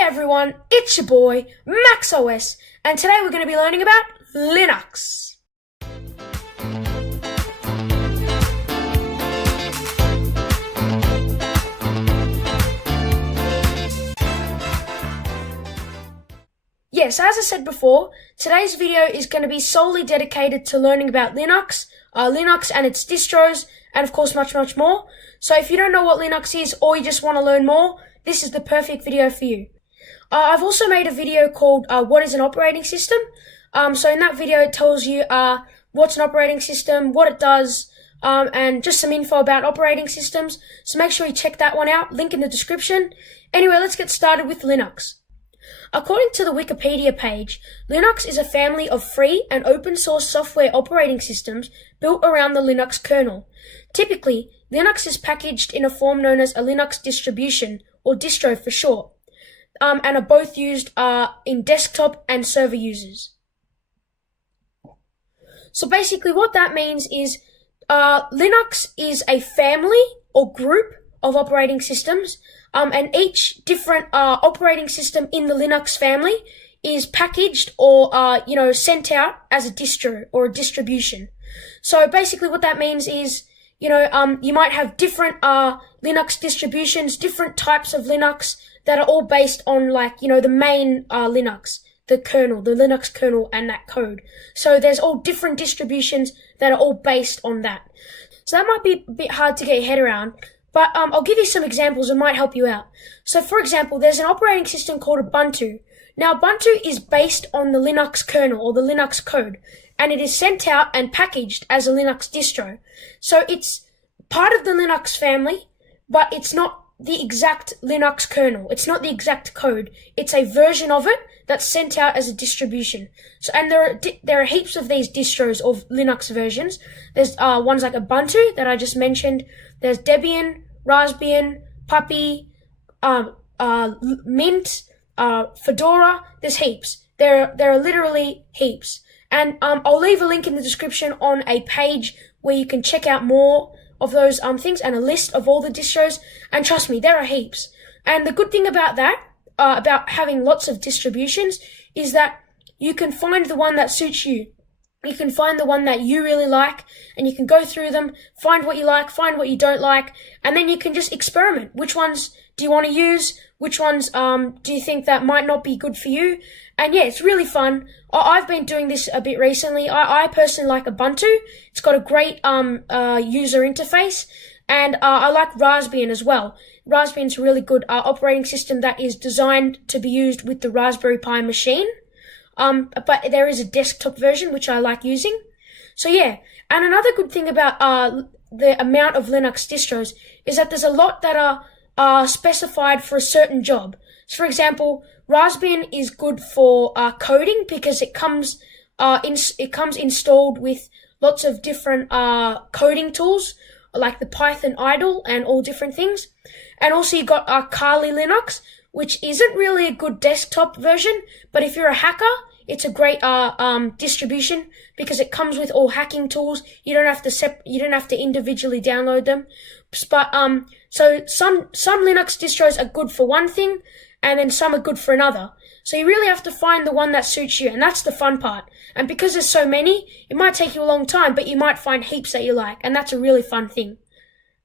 Hey everyone, it's your boy, MaxOS, and today we're going to be learning about Linux. Yes, as I said before, today's video is going to be solely dedicated to learning about Linux and its distros, and of course much more. So if you don't know what Linux is or you just want to learn more, this is the perfect video for you. I've also made a video called What is an Operating System? So in that video it tells you what's an operating system, what it does, and just some info about operating systems. So make sure you check that one out, link in the description. Anyway, let's get started with Linux. According to the Wikipedia page, Linux is a family of free and open source software operating systems built around the Linux kernel. Typically, Linux is packaged in a form known as a Linux distribution, or distro for short, and are both used in desktop and server users. So basically what that means is Linux is a family or group of operating systems, and each different operating system in the Linux family is packaged or sent out as a distro or a distribution. So basically what that means is you might have different Linux distributions, different types of Linux that are all based on the main Linux, the kernel, the Linux kernel and that code. So there's all different distributions that are all based on that. So that might be a bit hard to get your head around, but I'll give you some examples that might help you out. So for example, there's an operating system called Ubuntu. Now Ubuntu is based on the Linux kernel or the Linux code, and it is sent out and packaged as a Linux distro. So it's part of the Linux family, but it's not the exact Linux kernel. It's not the exact code. It's a version of it that's sent out as a distribution. So, and there are heaps of these distros of Linux versions. There's ones like Ubuntu that I just mentioned. There's Debian, Raspbian, Puppy, Mint, Fedora. There's heaps. There are literally heaps. And I'll leave a link in the description on a page where you can check out more of those things and a list of all the distros. And trust me, there are heaps. And the good thing about that, about having lots of distributions, is that you can find the one that suits you. You can find the one that you really like, and you can go through them, find what you like, find what you don't like, and then you can just experiment. Which ones do you want to use? Which ones do you think that might not be good for you? And yeah, it's really fun. I've been doing this a bit recently. I personally like Ubuntu. It's got a great user interface, and I like Raspbian as well. Raspbian's a really good operating system that is designed to be used with the Raspberry Pi machine. But there is a desktop version which I like using. So yeah, and another good thing about the amount of Linux distros is that there's a lot that are specified for a certain job. So for example, Raspbian is good for coding because it comes installed with lots of different coding tools like the Python idle and all different things. And also you got Kali Linux, which isn't really a good desktop version, but if you're a hacker, it's a great distribution because it comes with all hacking tools. You don't have to individually download them. But so some Linux distros are good for one thing, and then some are good for another. So you really have to find the one that suits you, and that's the fun part. And because there's so many, it might take you a long time, but you might find heaps that you like, and that's a really fun thing.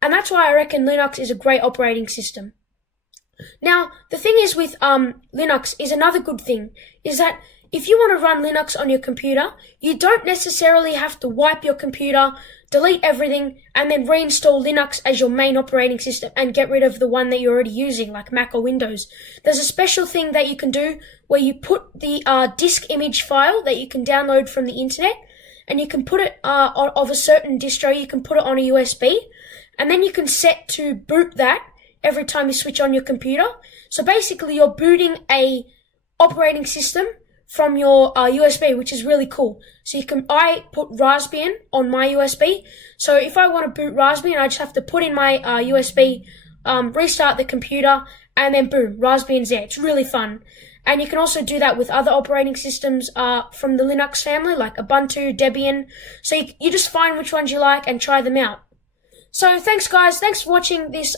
And that's why I reckon Linux is a great operating system. Now, the thing is with Linux is another good thing, is that if you want to run Linux on your computer, you don't necessarily have to wipe your computer, delete everything, and then reinstall Linux as your main operating system and get rid of the one that you're already using, like Mac or Windows. There's a special thing that you can do where you put the disk image file that you can download from the internet, and you can put it of a certain distro, you can put it on a USB, and then you can set to boot that every time you switch on your computer. So basically you're booting a operating system from your USB, which is really cool. So I put Raspbian on my USB. So if I want to boot Raspbian, I just have to put in my USB, restart the computer, and then boom, Raspbian's there. It's really fun. And you can also do that with other operating systems from the Linux family, like Ubuntu, Debian. So you just find which ones you like and try them out. So thanks guys, thanks for watching this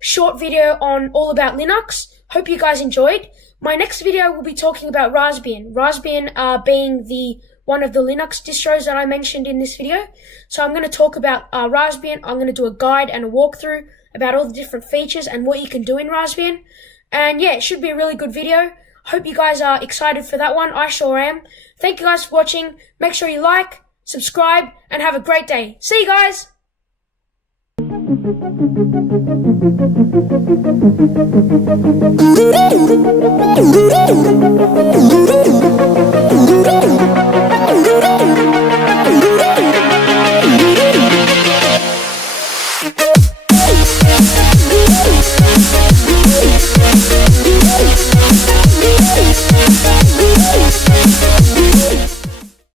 short video on all about Linux. Hope you guys enjoyed. My next video will be talking about Raspbian. Raspbian being one of the Linux distros that I mentioned in this video. So I'm going to talk about Raspbian. I'm going to do a guide and a walkthrough about all the different features and what you can do in Raspbian. And yeah, it should be a really good video. Hope you guys are excited for that one. I sure am. Thank you guys for watching. Make sure you like, subscribe, and have a great day. See you guys!